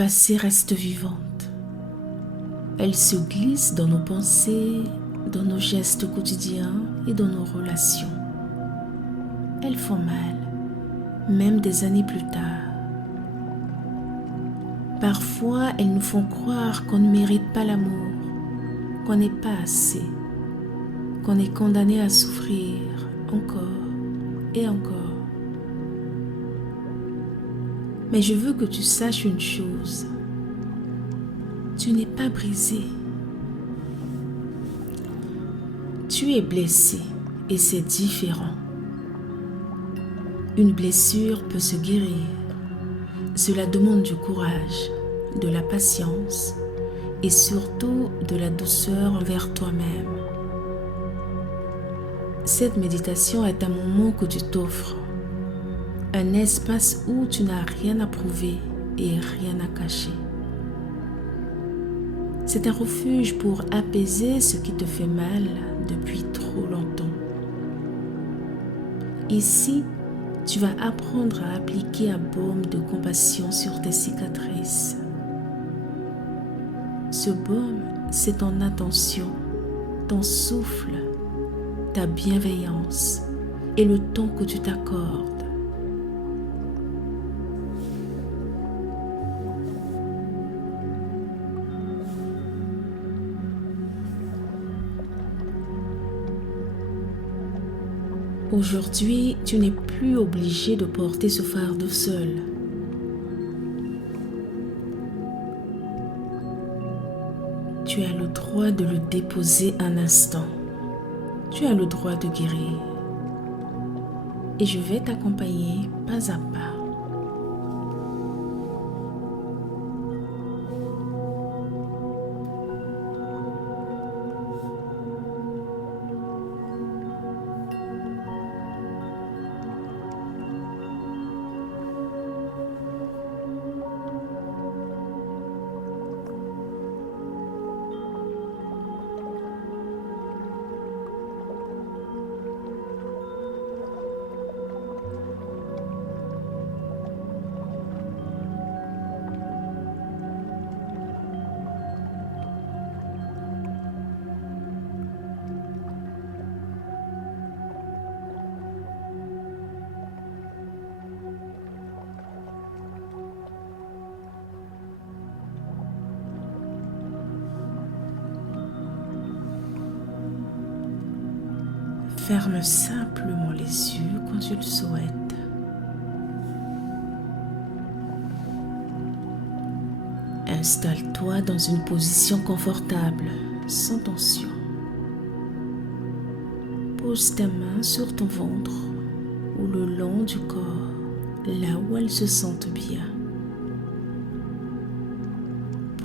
passé reste vivante. Elle se glisse dans nos pensées, dans nos gestes quotidiens et dans nos relations. Elles font mal, même des années plus tard. Parfois, elles nous font croire qu'on ne mérite pas l'amour, qu'on n'est pas assez, qu'on est condamné à souffrir encore et encore. Mais je veux que tu saches une chose. Tu n'es pas brisé. Tu es blessé et c'est différent. Une blessure peut se guérir. Cela demande du courage, de la patience et surtout de la douceur envers toi-même. Cette méditation est un moment que tu t'offres, un espace où tu n'as rien à prouver et rien à cacher. C'est un refuge pour apaiser ce qui te fait mal depuis trop longtemps. Ici, tu vas apprendre à appliquer un baume de compassion sur tes cicatrices. Ce baume, c'est ton attention, ton souffle, ta bienveillance et le temps que tu t'accordes. Aujourd'hui, tu n'es plus obligé de porter ce fardeau seul. Tu as le droit de le déposer un instant. Tu as le droit de guérir. Et je vais t'accompagner pas à pas. Ferme simplement les yeux quand tu le souhaites. Installe-toi dans une position confortable, sans tension. Pose ta main sur ton ventre ou le long du corps, là où elles se sentent bien.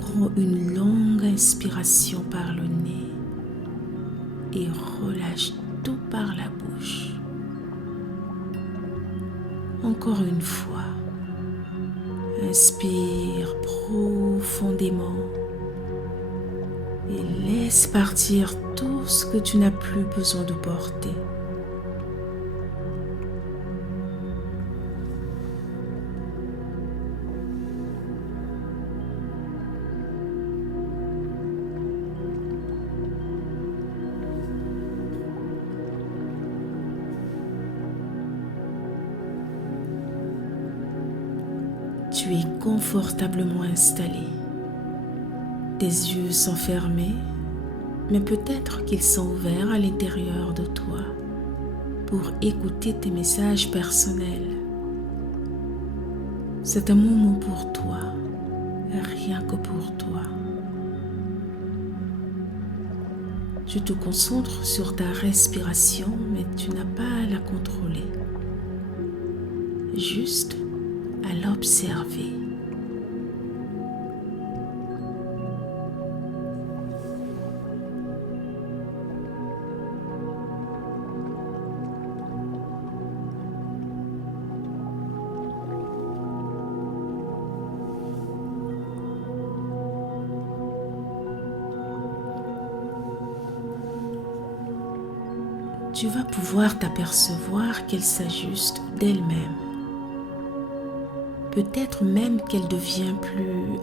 Prends une longue inspiration par le nez et relâche tout par la bouche. Encore une fois, inspire profondément et laisse partir tout ce que tu n'as plus besoin de porter. Tu es confortablement installé. Tes yeux sont fermés, mais peut-être qu'ils sont ouverts à l'intérieur de toi pour écouter tes messages personnels. C'est un moment pour toi, rien que pour toi. Tu te concentres sur ta respiration, mais tu n'as pas à la contrôler. Juste à l'observer. Tu vas pouvoir t'apercevoir qu'elle s'ajuste d'elle-même. Peut-être même qu'elle devient plus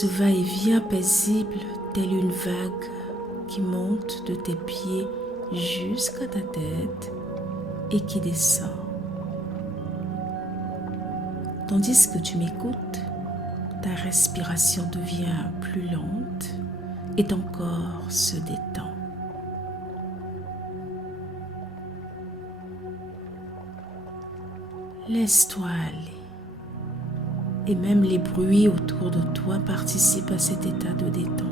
ce va-et-vient paisible telle une vague qui monte de tes pieds jusqu'à ta tête et qui descend. Tandis que tu m'écoutes, ta respiration devient plus lente et ton corps se détend. Laisse-toi aller. Et même les bruits autour de toi participent à cet état de détente.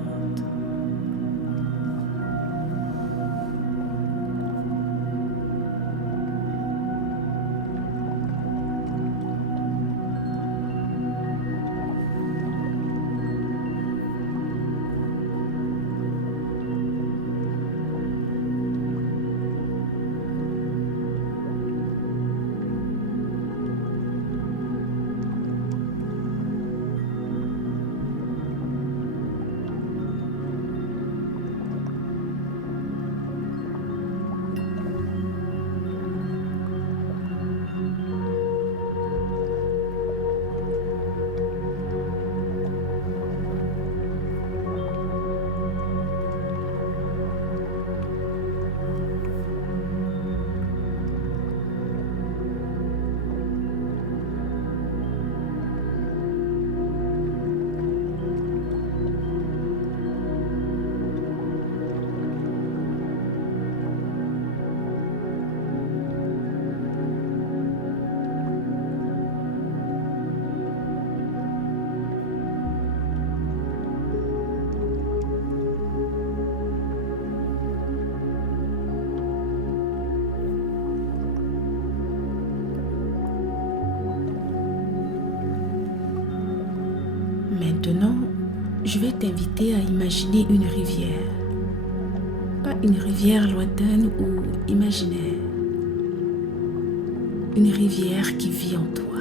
Maintenant, je vais t'inviter à imaginer une rivière. Pas une rivière lointaine ou imaginaire. Une rivière qui vit en toi.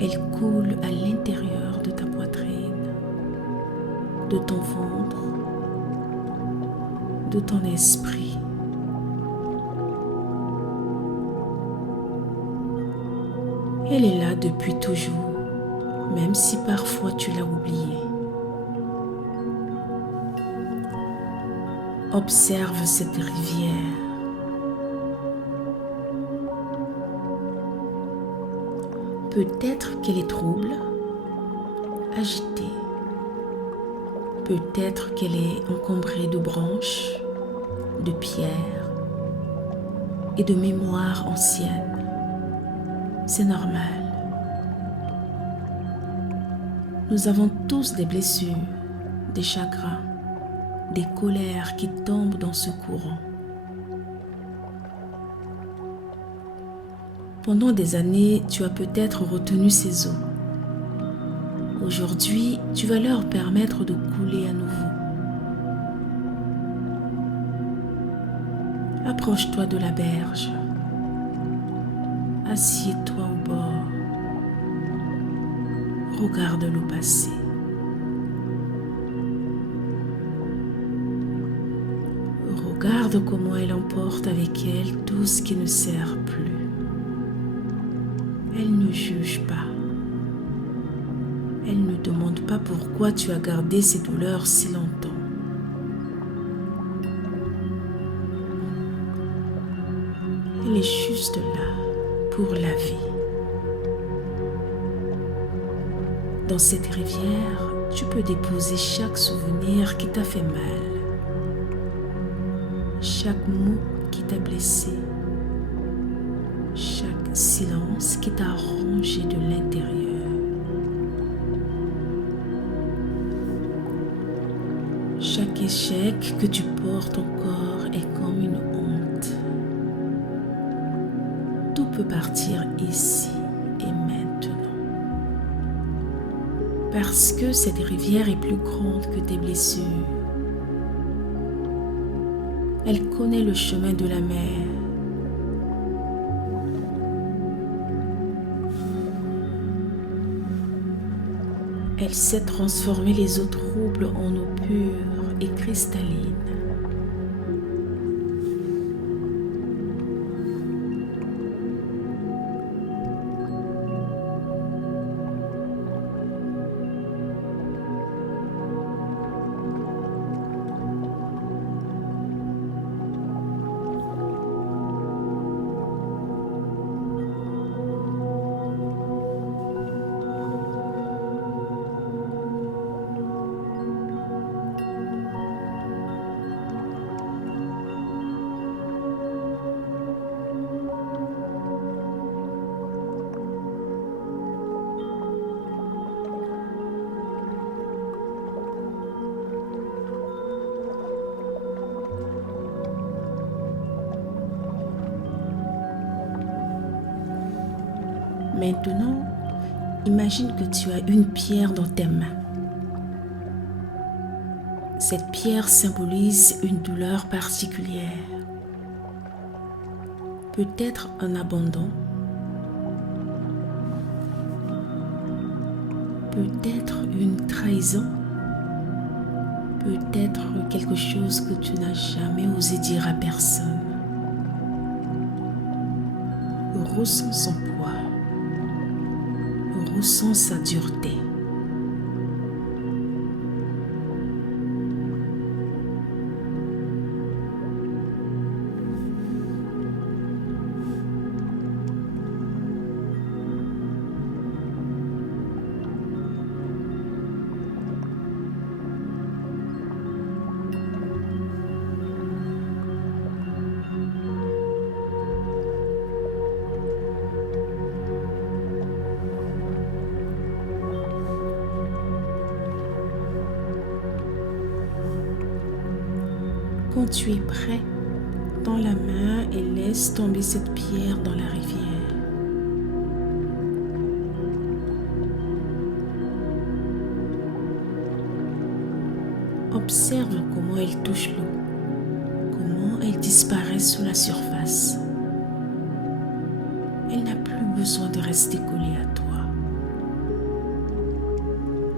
Elle coule à l'intérieur de ta poitrine, de ton ventre, de ton esprit. Elle est là depuis toujours. Même si parfois tu l'as oublié. Observe cette rivière. Peut-être qu'elle est trouble, agitée. Peut-être qu'elle est encombrée de branches, de pierres et de mémoires anciennes. C'est normal. Nous avons tous des blessures, des chagrins, des colères qui tombent dans ce courant. Pendant des années, tu as peut-être retenu ces eaux. Aujourd'hui, tu vas leur permettre de couler à nouveau. Approche-toi de la berge. Assieds-toi au bord. Regarde l'eau passer. Regarde comment elle emporte avec elle tout ce qui ne sert plus. Elle ne juge pas. Elle ne demande pas pourquoi tu as gardé ces douleurs si longtemps. Elle est juste là pour la vie. Dans cette rivière, tu peux déposer chaque souvenir qui t'a fait mal, chaque mot qui t'a blessé, chaque silence qui t'a rongé de l'intérieur. Chaque échec que tu portes encore est comme une honte. Tout peut partir ici et maintenant. Parce que cette rivière est plus grande que tes blessures. Elle connaît le chemin de la mer. Elle sait transformer les eaux troubles en eau pure et cristalline. Maintenant, imagine que tu as une pierre dans tes mains. Cette pierre symbolise une douleur particulière. Peut-être un abandon, peut-être une trahison, peut-être quelque chose que tu n'as jamais osé dire à personne. Ressens son poids, ressens sa dureté. Quand tu es prêt, tends la main et laisse tomber cette pierre dans la rivière. Observe comment elle touche l'eau, comment elle disparaît sous la surface. Elle n'a plus besoin de rester collée à toi.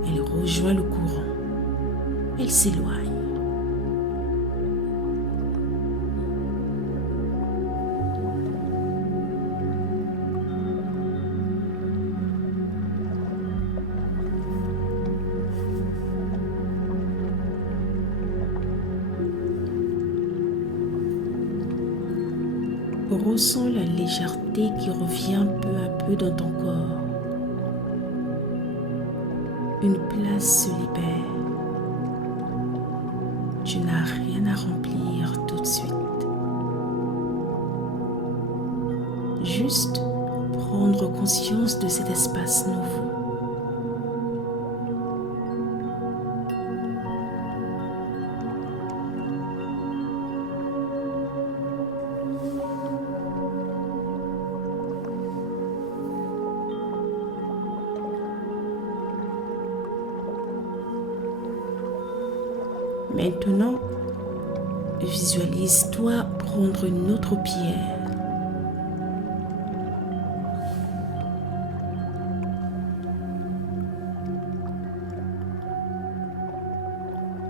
Elle rejoint le courant. Elle s'éloigne. Ressens la légèreté qui revient peu à peu dans ton corps. Une place se libère. Tu n'as rien à remplir tout de suite. Juste prendre conscience de cet espace nouveau. Maintenant, visualise-toi prendre une autre pierre.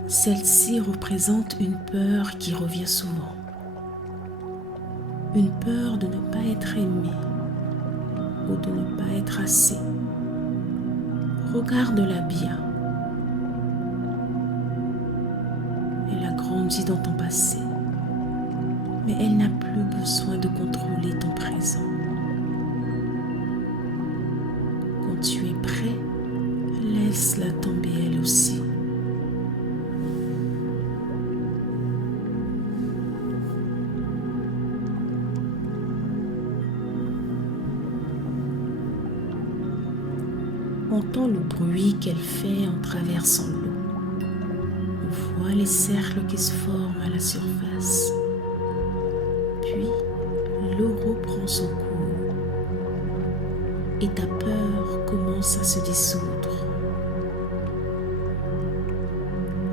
Celle-ci représente une peur qui revient souvent. Une peur de ne pas être aimé ou de ne pas être assez. Regarde-la bien. Elle a grandi dans ton passé, mais elle n'a plus besoin de contrôler ton présent. Quand tu es prêt, laisse-la tomber elle aussi. Entends le bruit qu'elle fait en traversant l'eau. Vois les cercles qui se forment à la surface. Puis, l'eau reprend son cours et ta peur commence à se dissoudre.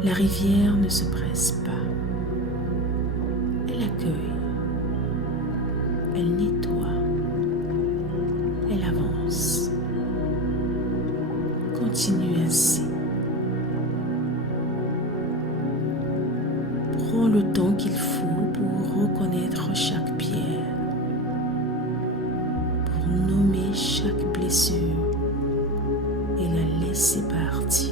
La rivière ne se presse pas. Elle accueille. Elle nettoie. Elle avance. Continue ainsi. Prends le temps qu'il faut pour reconnaître chaque pierre, pour nommer chaque blessure et la laisser partir.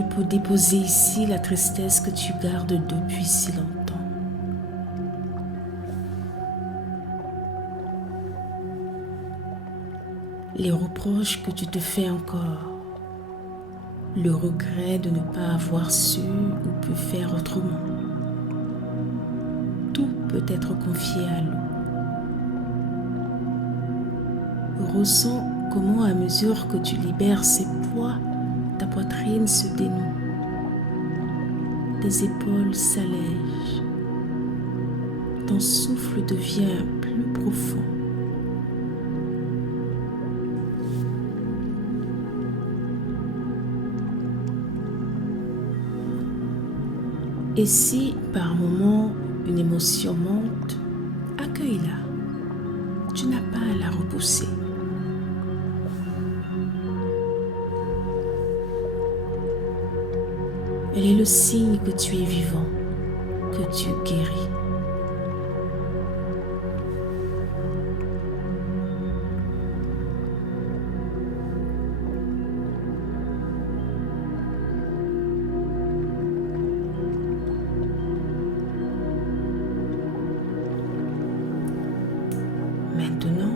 Tu peux déposer ici la tristesse que tu gardes depuis si longtemps. Les reproches que tu te fais encore, le regret de ne pas avoir su ou pu faire autrement. Tout peut être confié à l'eau. Ressens comment à mesure que tu libères ces poids, ta poitrine se dénoue, tes épaules s'allègent, ton souffle devient plus profond. Et si par moment une émotion monte, accueille-la. Tu n'as pas à la repousser. Elle est le signe que tu es vivant, que tu guéris. Maintenant,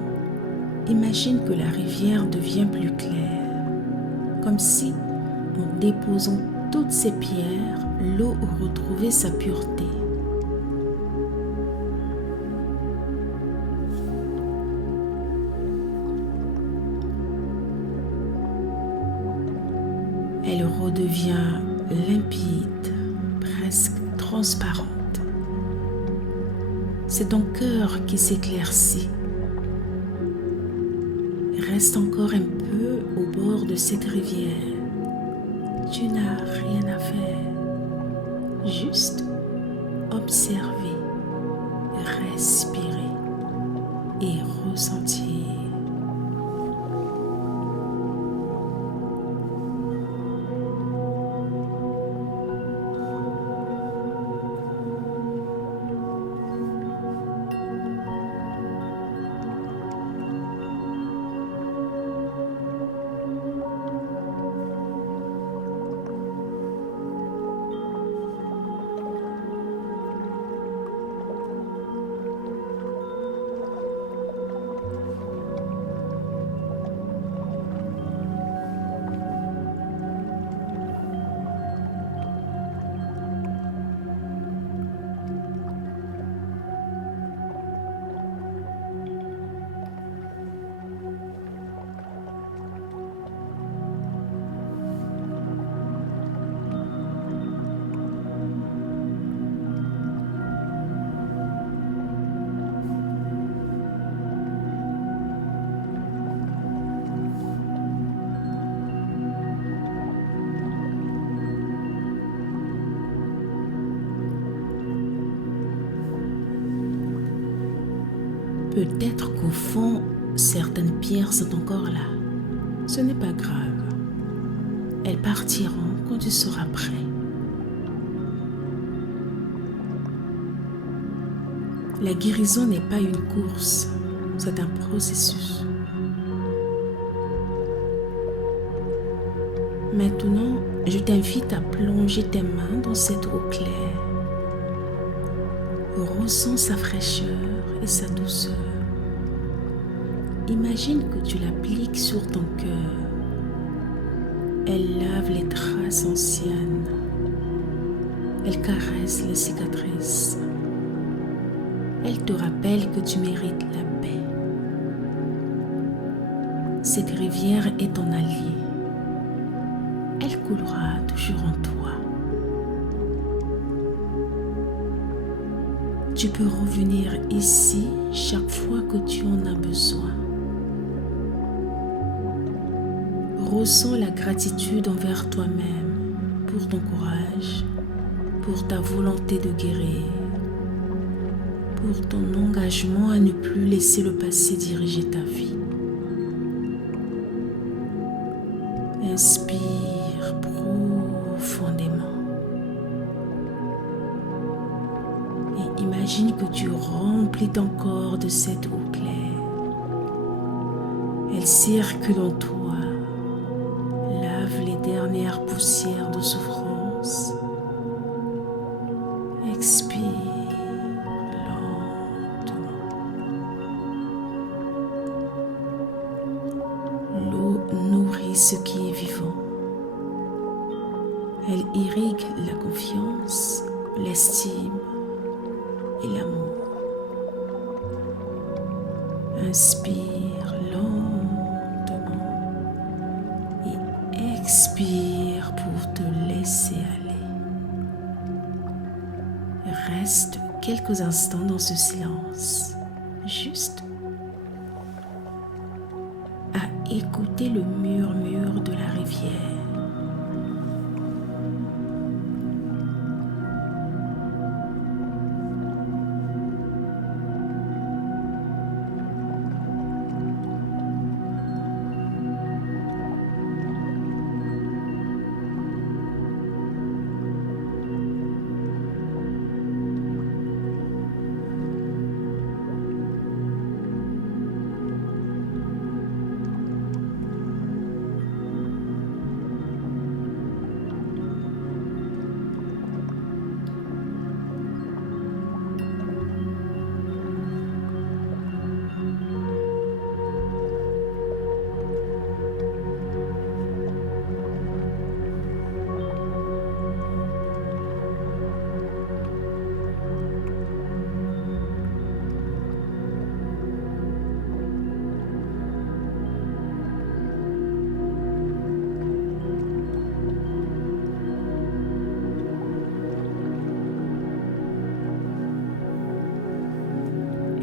imagine que la rivière devient plus claire, comme si, en déposant toutes ces pierres, l'eau retrouvait sa pureté. Elle redevient limpide, presque transparente. C'est ton cœur qui s'éclaircit. Reste encore un peu au bord de cette rivière. Tu n'as rien à faire. Juste observer, respirer et ressentir. Peut-être qu'au fond, certaines pierres sont encore là. Ce n'est pas grave. Elles partiront quand tu seras prêt. La guérison n'est pas une course, c'est un processus. Maintenant, je t'invite à plonger tes mains dans cette eau claire. Ressens sa fraîcheur et sa douceur. Imagine que tu l'appliques sur ton cœur. Elle lave les traces anciennes. Elle caresse les cicatrices. Elle te rappelle que tu mérites la paix. Cette rivière est ton allié. Elle coulera toujours en toi. Tu peux revenir ici chaque fois que tu en as besoin. Ressens la gratitude envers toi-même pour ton courage, pour ta volonté de guérir, pour ton engagement à ne plus laisser le passé diriger ta vie. Inspire profondément. Et imagine que tu remplis ton corps de cette eau claire. Elle circule en toi, lave les dernières dernière poussière de souffrance. Expire lentement. L'eau nourrit ce qui est vivant. Elle irrigue la confiance, l'estime et l'amour. Inspire lentement et expire pour te laisser aller. Reste quelques instants dans ce silence, juste à écouter le murmure de la rivière.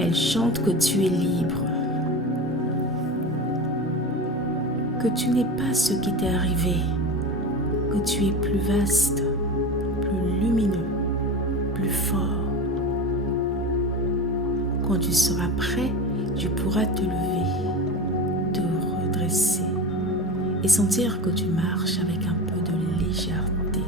Elle chante que tu es libre, que tu n'es pas ce qui t'est arrivé, que tu es plus vaste, plus lumineux, plus fort. Quand tu seras prêt, tu pourras te lever, te redresser et sentir que tu marches avec un peu de légèreté.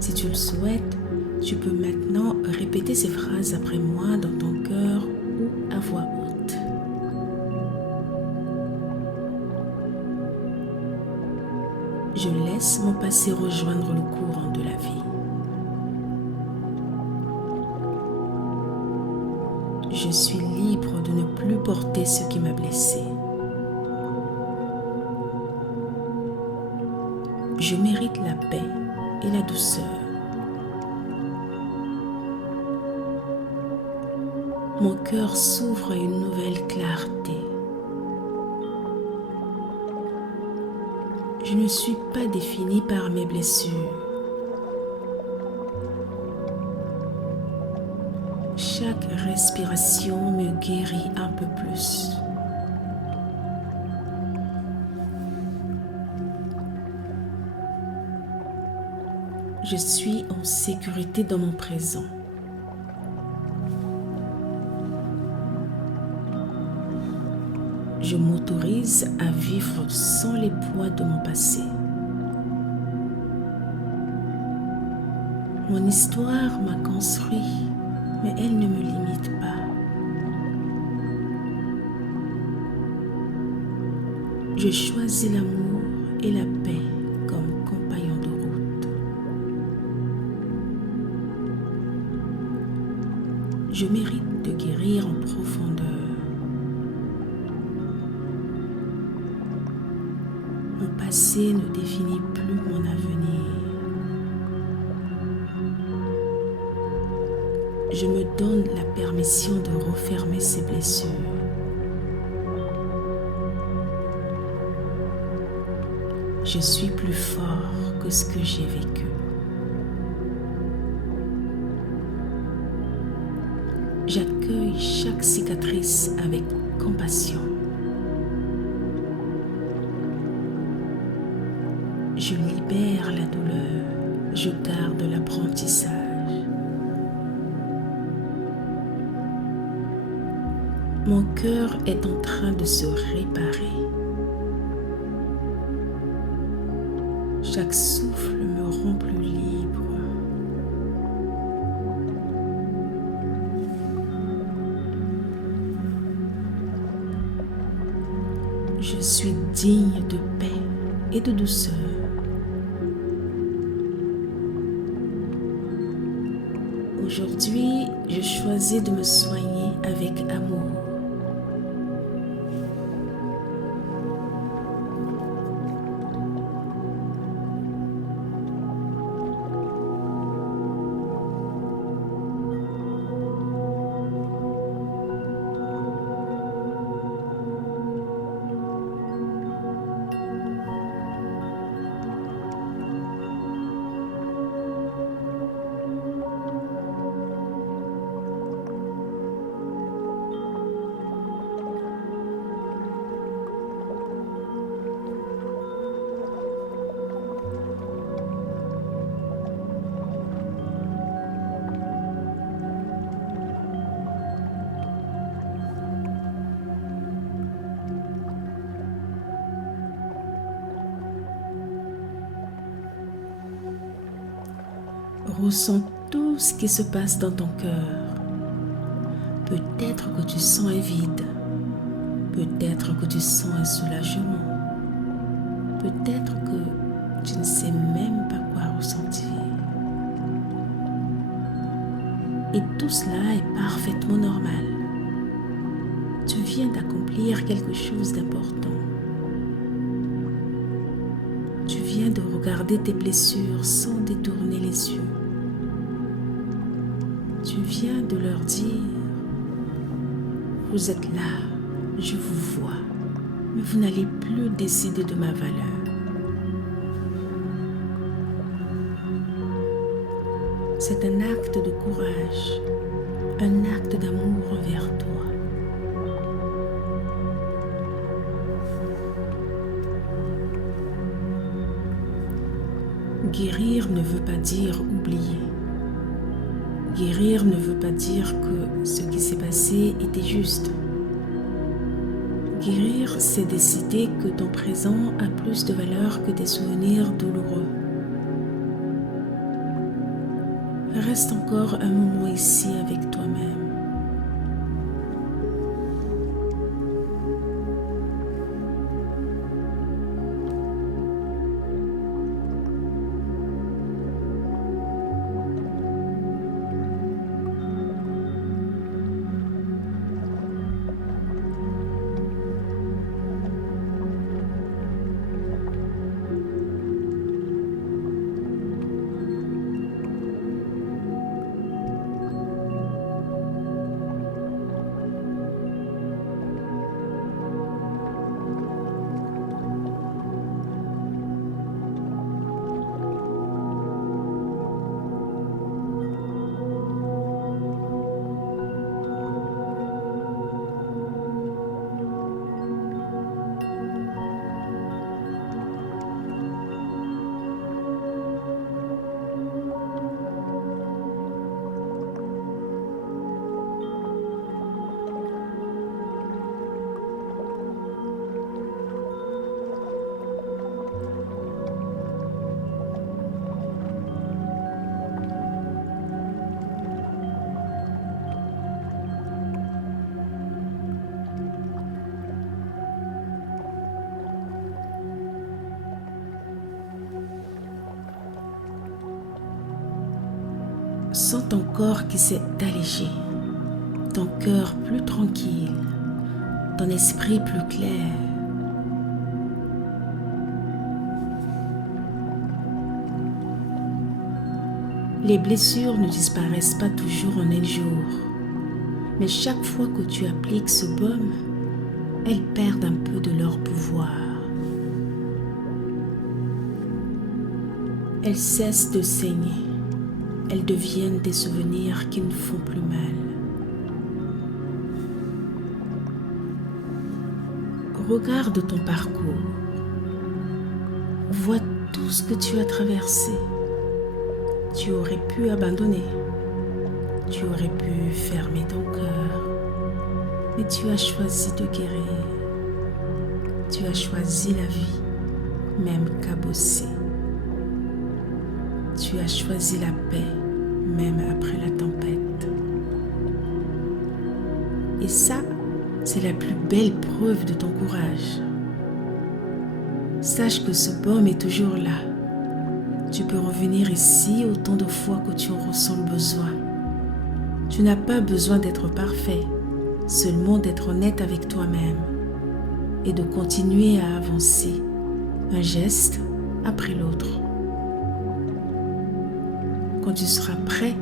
Si tu le souhaites, tu peux maintenant répéter ces phrases après moi dans ton cœur ou à voix haute. Je laisse mon passé rejoindre le courant de la vie. Je suis libre de ne plus porter ce qui m'a blessé. Je mérite la paix et la douceur. Mon cœur s'ouvre à une nouvelle clarté. Je ne suis pas définie par mes blessures. Chaque respiration me guérit un peu plus. Je suis en sécurité dans mon présent. Je m'autorise à vivre sans les poids de mon passé. Mon histoire m'a construit, mais elle ne me limite pas. Je choisis l'amour et la paix comme compagnons de route. Je mérite de guérir en profondeur. Mon passé ne définit plus mon avenir. Je me donne la permission de refermer ces blessures. Je suis plus fort que ce que j'ai vécu. J'accueille chaque cicatrice avec compassion. Je libère la douleur, je garde l'apprentissage. Mon cœur est en train de se réparer. Chaque souffle me rend plus libre. Je Je suis digne de paix et de douceur. Aujourd'hui, je choisis de me soigner avec amour. Ressens tout ce qui se passe dans ton cœur. Peut-être que tu sens un vide. Peut-être que tu sens un soulagement. Peut-être que tu ne sais même pas quoi ressentir. Et tout cela est parfaitement normal. Tu viens d'accomplir quelque chose d'important. Tu viens de regarder tes blessures sans détourner les yeux. Tu viens de leur dire, vous êtes là, je vous vois, mais vous n'allez plus décider de ma valeur. C'est un acte de courage, un acte d'amour envers toi. Guérir ne veut pas dire oublier. Guérir ne veut pas dire que ce qui s'est passé était juste. Guérir, c'est décider que ton présent a plus de valeur que tes souvenirs douloureux. Reste encore un moment ici avec toi-même. Sens ton corps qui s'est allégé, ton cœur plus tranquille, ton esprit plus clair. Les blessures ne disparaissent pas toujours en un jour, mais chaque fois que tu appliques ce baume, elles perdent un peu de leur pouvoir. Elles cessent de saigner. Elles deviennent des souvenirs qui ne font plus mal. Regarde ton parcours. Vois tout ce que tu as traversé. Tu aurais pu abandonner. Tu aurais pu fermer ton cœur. Mais tu as choisi de guérir. Tu as choisi la vie, même cabossée. Tu as choisi la paix, même après la tempête. Et ça, c'est la plus belle preuve de ton courage. Sache que ce baume est toujours là. Tu peux revenir ici autant de fois que tu en ressens le besoin. Tu n'as pas besoin d'être parfait, seulement d'être honnête avec toi-même et de continuer à avancer, un geste après l'autre. Quand tu seras prêt,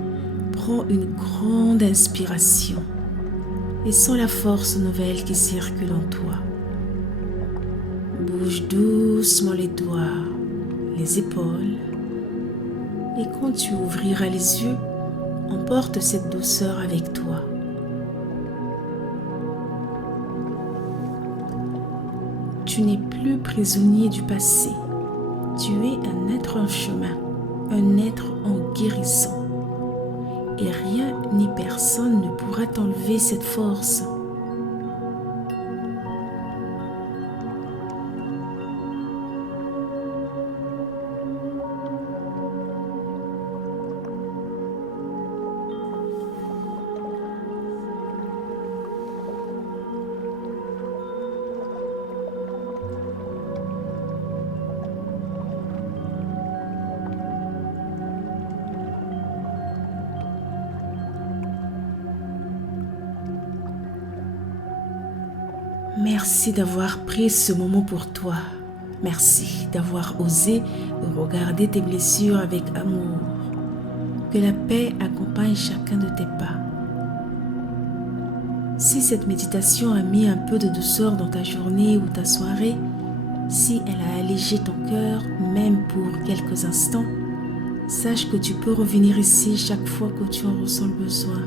prends une grande inspiration et sens la force nouvelle qui circule en toi. Bouge doucement les doigts, les épaules, et quand tu ouvriras les yeux, emporte cette douceur avec toi. Tu n'es plus prisonnier du passé. Tu es un être en chemin, un être en guérison. Et rien ni personne ne pourra t'enlever cette force. Merci d'avoir pris ce moment pour toi. Merci d'avoir osé regarder tes blessures avec amour. Que la paix accompagne chacun de tes pas. Si cette méditation a mis un peu de douceur dans ta journée ou ta soirée, si elle a allégé ton cœur, même pour quelques instants, sache que tu peux revenir ici chaque fois que tu en ressens le besoin.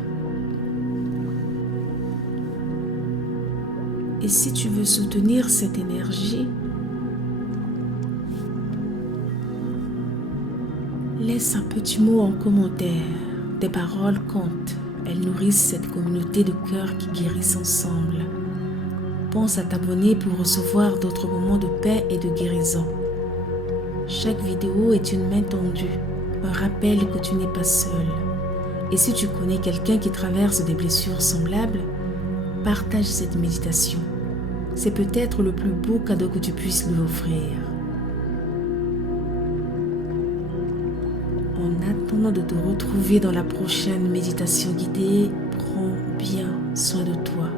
Et si tu veux soutenir cette énergie, laisse un petit mot en commentaire. Tes paroles comptent. Elles nourrissent cette communauté de cœurs qui guérissent ensemble. Pense à t'abonner pour recevoir d'autres moments de paix et de guérison. Chaque vidéo est une main tendue, un rappel que tu n'es pas seul. Et si tu connais quelqu'un qui traverse des blessures semblables, partage cette méditation. C'est peut-être le plus beau cadeau que tu puisses lui offrir. En attendant de te retrouver dans la prochaine méditation guidée, prends bien soin de toi.